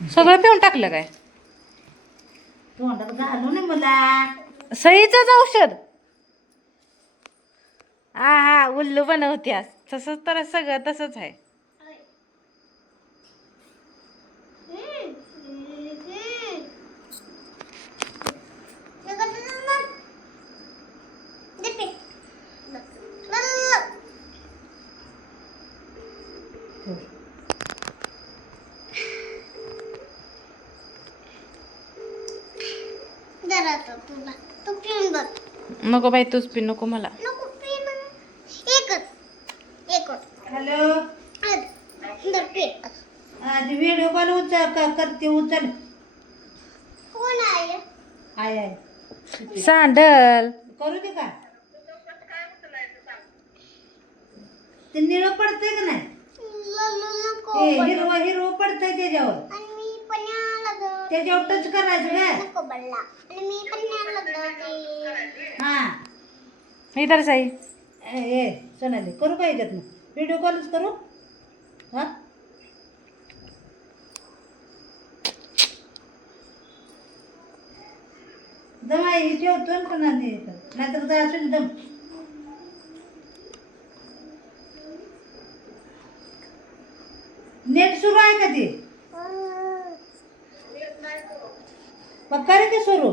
सगळं पिऊन टाकलं काय? तोंडात घालू नये मला. सईचंच औषध. हा हा, उल्लू बनवत्यास तसंच तर सगळं तसंच आहे. नको बाई, तूच पी, नको मला. हॅलो, आधी व्हिडिओ कॉल करते, उचल. आय आय सांडल. करू दे का? ते निळं पडतंय का नाही? हिरवं हिरवं पडतंय त्याच्यावर. त्याच्यावर टच करायचं का? हा. इधर सई. ए सोनाली, करू का याच्यात? व्हिडिओ कॉलच करू? हा, दम आहे ठेवतो ना पुन्हा नाहीतर तर असून दम. नेट सुरू आहे का ते? मग करे ते सुरू.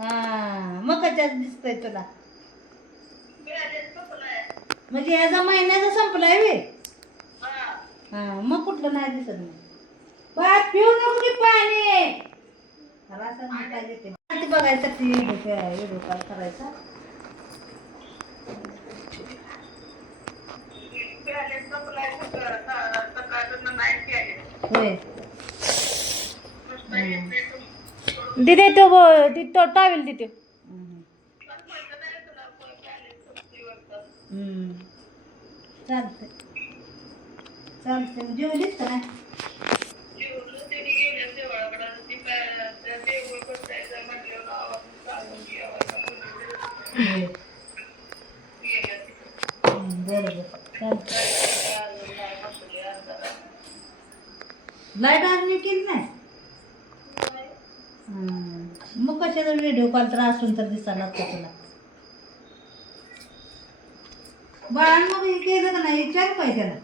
हा, मग कशात दिसतंय तुला? म्हणजे याचा महिन्याचा संपलाय वे. हा, मग कुठलं नाही दिसत. नाही बा, पिऊ नको की पाणी. मला असं नाही पाहिजे ते बघायसाठी व्हिडिओ कॉल करायचा. होय. दिदे तो टॉवेल देते. चालतंय चालतंय. जेवलीस का नाही? बरोबर, चालतंय. लाईट आज मी केली नाही. मग कशाचा व्हिडिओ कॉल तर असून तर दिसायला लागतो तुला. बाळान मग हे केलं का नाही विचार काय त्याला?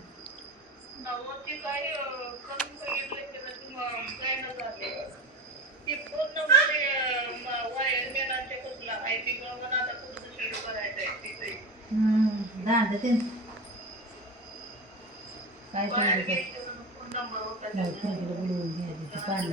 झालं ते काय बोलवून घ्यायचं पाणी.